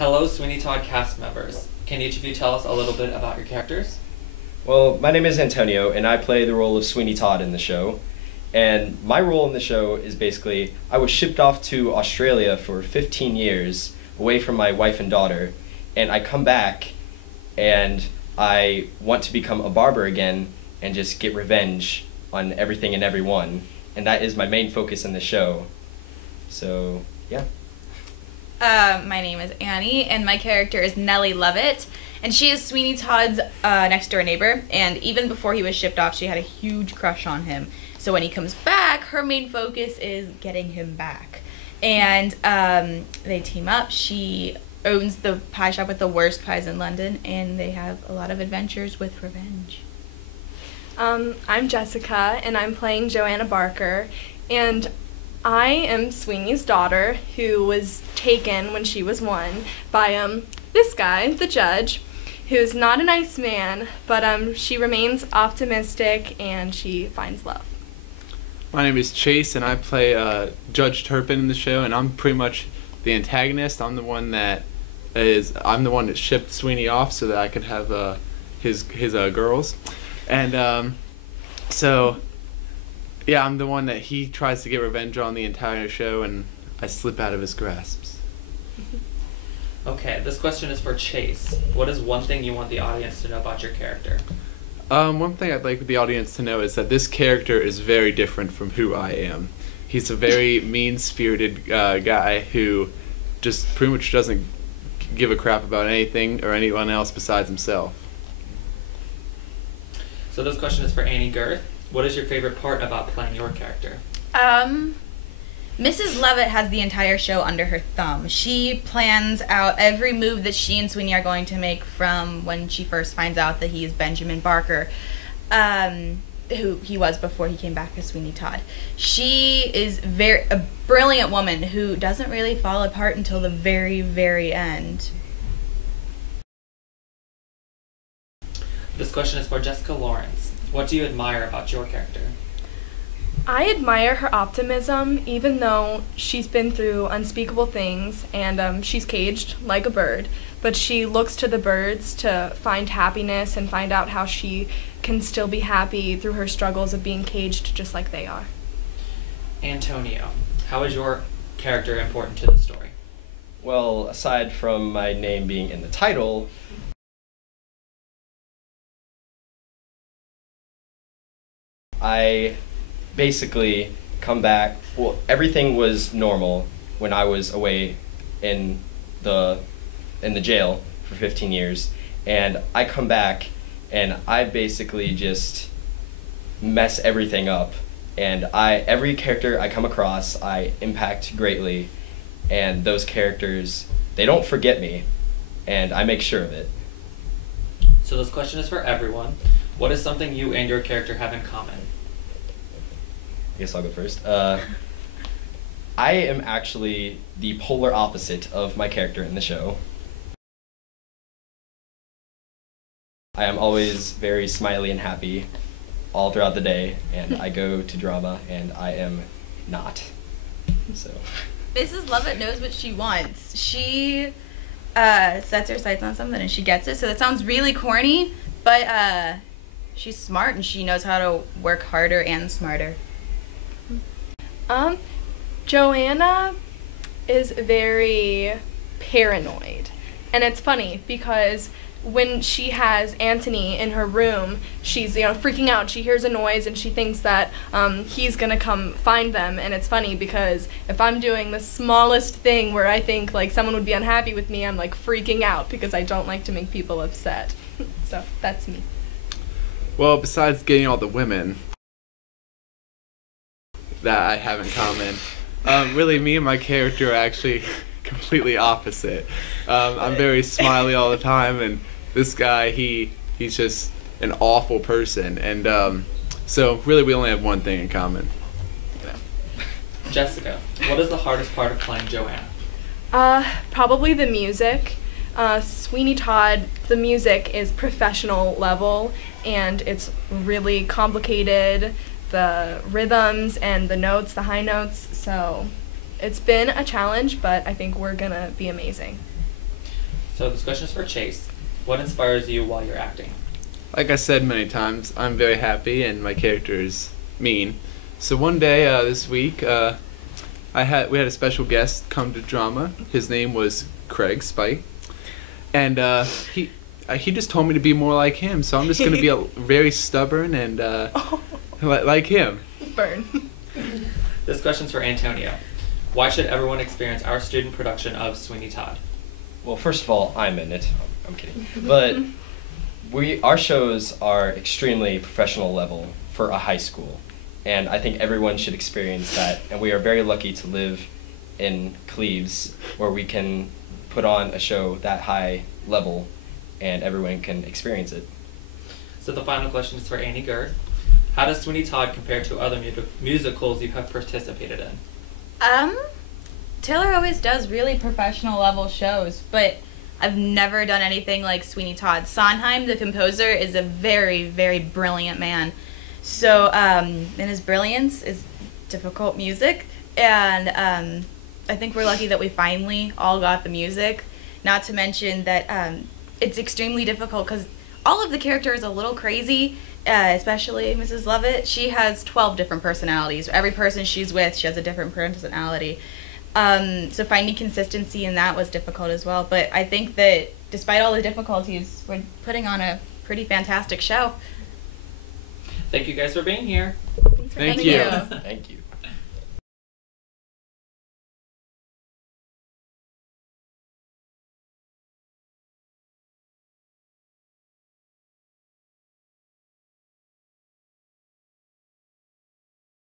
Hello, Sweeney Todd cast members. Can each of you tell us a little bit about your characters? Well, my name is Antonio, and I play the role of Sweeney Todd in the show. And my role in the show is basically, I was shipped off to Australia for 15 years, away from my wife and daughter, and I come back, and I want to become a barber again, and just get revenge on everything and everyone. And that is my main focus in the show. So, yeah. My name is Annie, and my character is Nellie Lovett, and she is Sweeney Todd's next-door neighbor, and even before he was shipped off, she had a huge crush on him. So when he comes back, her main focus is getting him back. And they team up. She owns the pie shop with the worst pies in London, and they have a lot of adventures with revenge. I'm Jessica, and I'm playing Joanna Barker, and I am Sweeney's daughter, who was taken when she was 1 by this guy, the judge, who's not a nice man, but she remains optimistic and she finds love. My name is Chase, and I play Judge Turpin in the show, and I'm pretty much the antagonist. I'm the one that shipped Sweeney off so that I could have his girls, and so. Yeah, I'm the one that he tries to get revenge on the entire show, and I slip out of his grasps. Okay, this question is for Chase. What is one thing you want the audience to know about your character? One thing I'd like the audience to know is that this character is very different from who I am. He's a very mean-spirited guy who just pretty much doesn't give a crap about anything or anyone else besides himself. So this question is for Annie Girth. What is your favorite part about playing your character? Mrs. Lovett has the entire show under her thumb. She plans out every move that she and Sweeney are going to make from when she first finds out that he is Benjamin Barker, who he was before he came back as Sweeney Todd. She is a brilliant woman who doesn't really fall apart until the very, very end. This question is for Jessica Lawrence. What do you admire about your character? I admire her optimism, even though she's been through unspeakable things and she's caged like a bird, but she looks to the birds to find happiness and find out how she can still be happy through her struggles of being caged just like they are. Antonio, how is your character important to the story? Well, aside from my name being in the title, I basically come back. Well, everything was normal when I was away in the jail for 15 years, and I come back and I basically just mess everything up. And every character I come across, I impact greatly, and those characters, they don't forget me, and I make sure of it. So this question is for everyone. What is something you and your character have in common? I guess I'll go first. I am actually the polar opposite of my character in the show. I am always very smiley and happy all throughout the day, and I go to drama, and I am not. So. Mrs. Lovett knows what she wants. She sets her sights on something and she gets it. So that sounds really corny, but she's smart and she knows how to work harder and smarter. Joanna is very paranoid, and it's funny because when she has Anthony in her room, she's freaking out. She hears a noise and she thinks that he's gonna come find them, and it's funny because if I'm doing the smallest thing where I think like someone would be unhappy with me, I'm like freaking out because I don't like to make people upset. So that's me. Well, besides getting all the women that I have in common, really me and my character are actually completely opposite. I'm very smiley all the time, and this guy, he's just an awful person, and so really we only have one thing in common. Yeah. Jessica, what is the hardest part of playing Joanna? Probably the music. Sweeney Todd, the music is professional level, and it's really complicated, the rhythms and the notes, the high notes, so it's been a challenge, but I think we're gonna be amazing. So this question is for Chase. What inspires you while you're acting? Like I said many times, I'm very happy and my character is mean. So one day this week, we had a special guest come to drama. His name was Craig Spite, and he just told me to be more like him. So I'm just gonna be very stubborn and like him. Burn. This question's for Antonio. Why should everyone experience our student production of Sweeney Todd? Well, first of all, I'm in it. I'm kidding. But our shows are extremely professional level for a high school. And I think everyone should experience that. And we are very lucky to live in Cleves, where we can put on a show that high level and everyone can experience it. So the final question is for Annie Gerd. How does Sweeney Todd compare to other musicals you have participated in? Taylor always does really professional level shows, but I've never done anything like Sweeney Todd. Sondheim, the composer, is a very, very brilliant man. So, and his brilliance is difficult music, and I think we're lucky that we finally all got the music. Not to mention that it's extremely difficult because all of the characters are a little crazy, especially Mrs. Lovett. She has 12 different personalities. Every person she's with, she has a different personality. So finding consistency in that was difficult as well. But I think that despite all the difficulties, we're putting on a pretty fantastic show. Thank you guys for being here. Thanks for Thank coming you. out. Thank you.